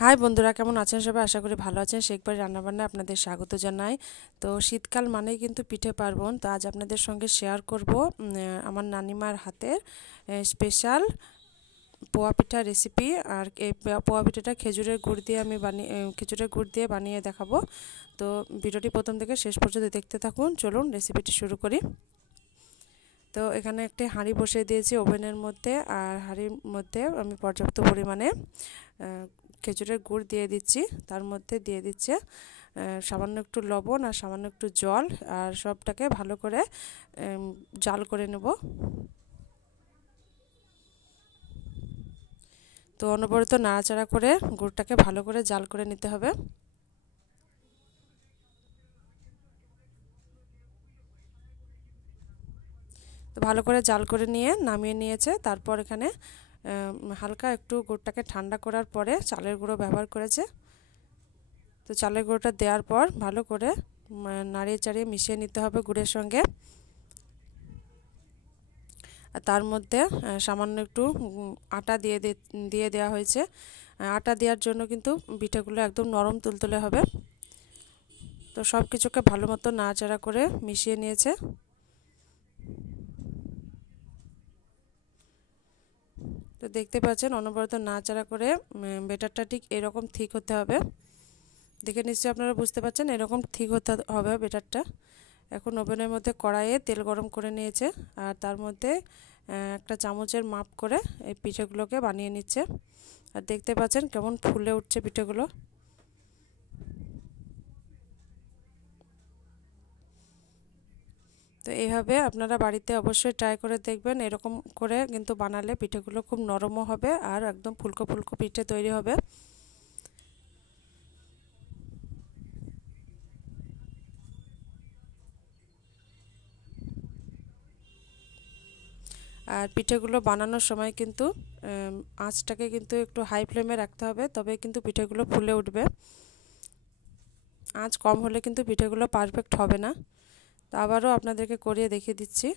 High বন্ধুরা, কেমন আছেন সবাই? আশা করি ভালো আছেন। শেখবাড়ি রান্নাবান্নায় আপনাদের স্বাগত জানাই। তো শীতকাল মানেই কিন্তু পিঠে পার্বণ। তো আজ আপনাদের সঙ্গে শেয়ার করব আমার নানিমার হাতের স্পেশাল পোয়া পিঠা রেসিপি। আর এই পোয়া পিঠাটা খেজুরের গুড় দিয়ে বানিয়ে দেখাবো। তো ভিডিওটি প্রথম থেকে শেষ পর্যন্ত দেখতে থাকুন। চলুন রেসিপিটি শুরু করি। তো এখানে একটি হাঁড়ি বসিয়ে দিয়েছি ওভেনের মধ্যে, আর হাঁড়ির মধ্যে আমি পর্যাপ্ত পরিমাণে খেজুরের গুড় দিয়ে দিচ্ছি। তার মধ্যে দিয়ে দিচ্ছে সামান্য একটু লবণ আর সামান্য একটু জল, আর সবটাকে ভালো করে জাল করে নেব। তো অনবরত নাড়াচাড়া করে গুড়টাকে ভালো করে জাল করে নিতে হবে। তো ভালো করে জাল করে নিয়ে নামিয়ে নিয়েছে। তারপর এখানে হালকা একটু গুড়টাকে ঠান্ডা করার পরে চালের গুঁড়ো ব্যবহার করেছে। তো চালের গুঁড়োটা দেওয়ার পর ভালো করে নাড়িয়ে চাড়িয়ে মিশিয়ে নিতে হবে গুড়ের সঙ্গে। আর তার মধ্যে সামান্য একটু আটা দিয়ে দেওয়া হয়েছে। আটা দেওয়ার জন্য কিন্তু পিঠেগুলো একদম নরম তুলতুলে হবে। তো সব কিছুকে ভালো মতো নাড়াচাড়া করে মিশিয়ে নিয়েছে। তো দেখতে পাচ্ছেন অনবরত নাড়াচাড়া করে ব্যাটারটা ঠিক এরকম ঠিক হতে হবে। দেখে নিশ্চয়ই আপনারা বুঝতে পারছেন, এরকম ঠিক হতে হবে ব্যাটারটা। এখন ওভেনের মধ্যে কড়াইয়ে তেল গরম করে নিয়েছে, আর তার মধ্যে একটা চামচের মাপ করে এই পিঠেগুলোকে বানিয়ে নিচ্ছে। আর দেখতে পাচ্ছেন কেমন ফুলে উঠছে পিঠেগুলো। তো এইভাবে আপনারা বাড়িতে অবশ্যই ট্রাই করে দেখবেন। এরকম করে কিন্তু বানালে পিঠেগুলো খুব নরমও হবে আর একদম ফুলকো ফুলকো পিঠে তৈরি হবে। আর পিঠেগুলো বানানোর সময় কিন্তু আঁচটাকে কিন্তু একটু হাই ফ্লেমে রাখতে হবে, তবে কিন্তু পিঠেগুলো ফুলে উঠবে। আঁচ কম হলে কিন্তু পিঠেগুলো পারফেক্ট হবে না। তো আবারও আপনাদেরকে করিয়ে দেখিয়ে দিচ্ছি।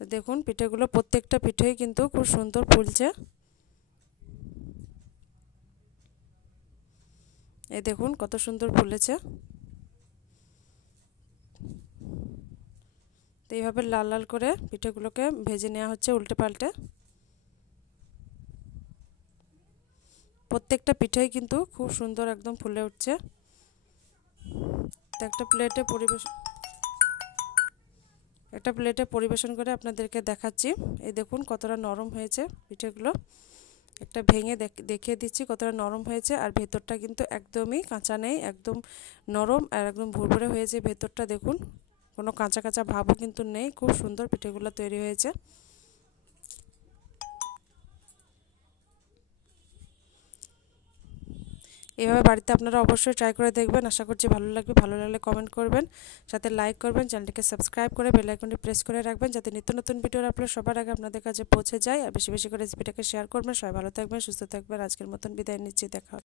দেখুন পিঠেগুলো প্রত্যেকটা পিঠেই কিন্তু খুব সুন্দর ফুলছে। এই দেখুন কত সুন্দর ফুলেছে। তো এইভাবে লাল লাল করে পিঠেগুলোকে ভেজে নেওয়া হচ্ছে উল্টে পাল্টে। প্রত্যেকটা পিঠেই কিন্তু খুব সুন্দর একদম ফুলে উঠছে। তো একটা প্লেটে পরিবেশন করে আপনাদেরকে দেখাচ্ছি। এই দেখুন কতটা নরম হয়েছে পিঠেগুলো। একটা ভেঙে দেখিয়ে দিচ্ছি কতটা নরম হয়েছে। আর ভেতরটা কিন্তু একদমই কাঁচা নেই, একদম নরম আর একদম ভুরভুরে হয়েছে ভেতরটা। দেখুন কোনো কাঁচা কাঁচা ভাবও কিন্তু নেই। খুব সুন্দর পিঠেগুলো তৈরি হয়েছে। এইভাবে বাড়িতে আপনারা অবশ্যই ট্রাই করে দেখবেন। আশা করছি ভালো লাগবে। ভালো লাগলে কমেন্ট করবেন, সাথে লাইক করবেন, চ্যানেলটিকে সাবস্ক্রাইব করে বেল আইকনটি প্রেস করে রাখবেন, যাতে নিত্য নতুন ভিডিওর আপলোড সবার আগে আপনাদের কাছে পৌঁছে যায়। আর বেশি বেশি করে রেসিপিটাকে শেয়ার করবেন। সবাই ভালো থাকবেন, সুস্থ থাকবেন। আজকের মতন বিদায় নিচ্ছি। দেখা